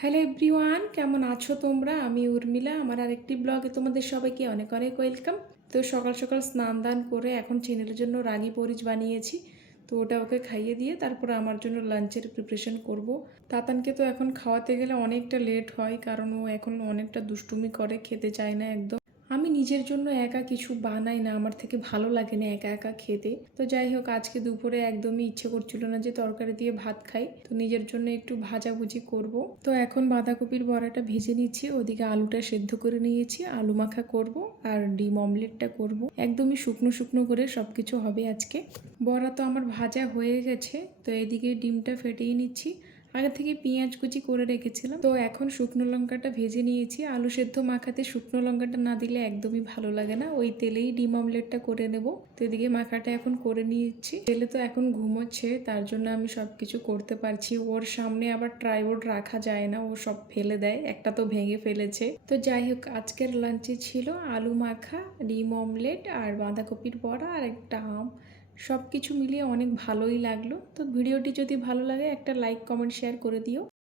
Hello everyone, কেমন আছো তোমরা? আমি উর্মিলা। আমার আরেকটি ব্লগে তোমাদের সবাইকে অনেক অনেক ওয়েলকাম। তো সকাল সকাল স্নান দান করে এখন ছেলের জন্য রাগি পরিচ বানিয়েছি। তো ওটা ওকে খাইয়ে দিয়ে তারপরে আমার জন্য লাঞ্চের প্রিপারেশন করব। তাতানকে তো এখন খাওয়াতে গেলে অনেকটা লেট হয়, কারণ ও এখন অনেকটা দুষ্টুমি করে, খেতে চায় না একদম। আমি নিজের জন্য একা কিছু বানাই না, আমার থেকে ভালো লাগে না একা একা খেতে। তো যাই হোক, আজকে দুপুরে একদমই ইচ্ছে করছিল না যে তরকারি দিয়ে ভাত খাই, তো নিজের জন্য একটু ভাজাভুজি করব। তো এখন বাঁধাকপির বড়াটা ভেজে নিচ্ছি, ওদিকে আলুটা সেদ্ধ করে নিয়েছি, আলু মাখা করব আর ডিম অমলেটটা করব। একদমই শুকনো শুকনো করে সবকিছু হবে আজকে। বড়া তো আমার ভাজা হয়ে গেছে, তো এদিকে ডিমটা ফেটিয়ে নিচ্ছি। আগে থেকে পেঁয়াজ কুচি করে রেখেছিলাম, তো এখন শুকনো লঙ্কাটা ভেজে নিয়েছি। আলু সেদ্ধ মাখাতে শুকনো লঙ্কাটা না দিলে একদমই ভালো লাগে না, ওই তেলেই ডিম অমলেটটা করে নেব। তো এদিকে মাখাটা এখন করে নিয়েছি। ছেলে তো এখন ঘুমোচ্ছে, তার জন্য আমি সব কিছু করতে পারছি। ওর সামনে আবার ট্রাইপড রাখা যায় না, ও সব ফেলে দেয়, একটা তো ভেঙে ফেলেছে। তো যাই হোক, আজকের লাঞ্চে ছিল আলু মাখা, ডিম অমলেট আর বাঁধাকপির বড়া আর একটা আম। সব কিছু মিলিয়ে অনেক ভালোই লাগলো। তো ভিডিওটি যদি ভালো লাগে একটা লাইক কমেন্ট শেয়ার করে দিও।